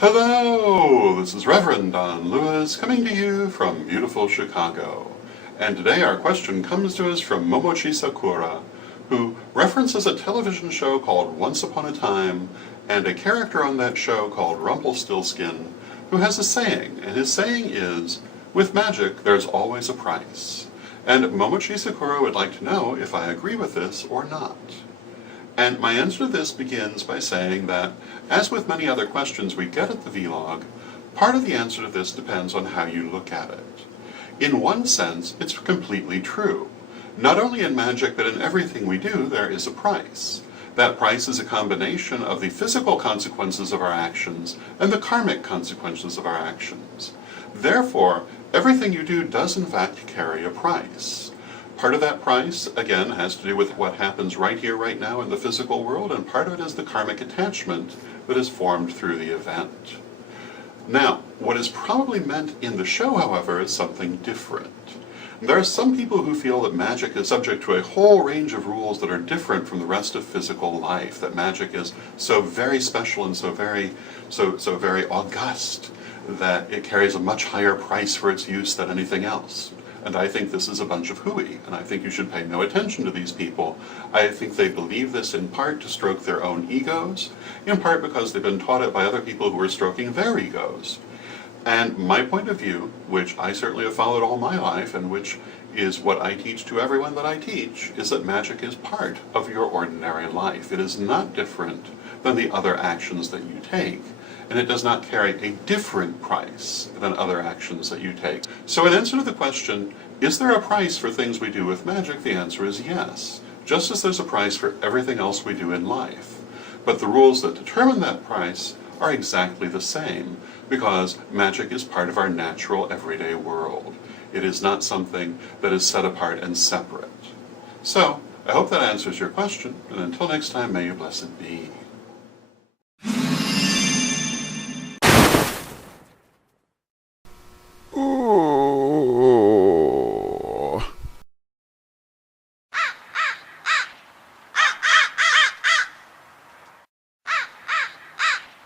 Hello! This is Reverend Don Lewis coming to you from beautiful Chicago. And today our question comes to us from Momochi Sakura, who references a television show called Once Upon a Time and a character on that show called Rumpelstiltskin, who has a saying, and his saying is, "With magic there's always a price." And Momochi Sakura would like to know if I agree with this or not. And my answer to this begins by saying that, as with many other questions we get at the vlog, part of the answer to this depends on how you look at it. In one sense, it's completely true. Not only in magic, but in everything we do, there is a price. That price is a combination of the physical consequences of our actions and the karmic consequences of our actions. Therefore, everything you do does in fact carry a price. Part of that price, again, has to do with what happens right here, right now in the physical world, and part of it is the karmic attachment that is formed through the event. Now, what is probably meant in the show, however, is something different. There are some people who feel that magic is subject to a whole range of rules that are different from the rest of physical life, that magic is so very special and so very august that it carries a much higher price for its use than anything else. And I think this is a bunch of hooey, and I think you should pay no attention to these people. I think they believe this in part to stroke their own egos, in part because they've been taught it by other people who are stroking their egos. And my point of view, which I certainly have followed all my life, and which is what I teach to everyone that I teach, is that magic is part of your ordinary life. It is not different than the other actions that you take, and it does not carry a different price than other actions that you take. So in answer to the question, is there a price for things we do with magic? The answer is yes, just as there's a price for everything else we do in life. But the rules that determine that price are exactly the same, because magic is part of our natural everyday world. It is not something that is set apart and separate. So, I hope that answers your question, and until next time, may you blessed be.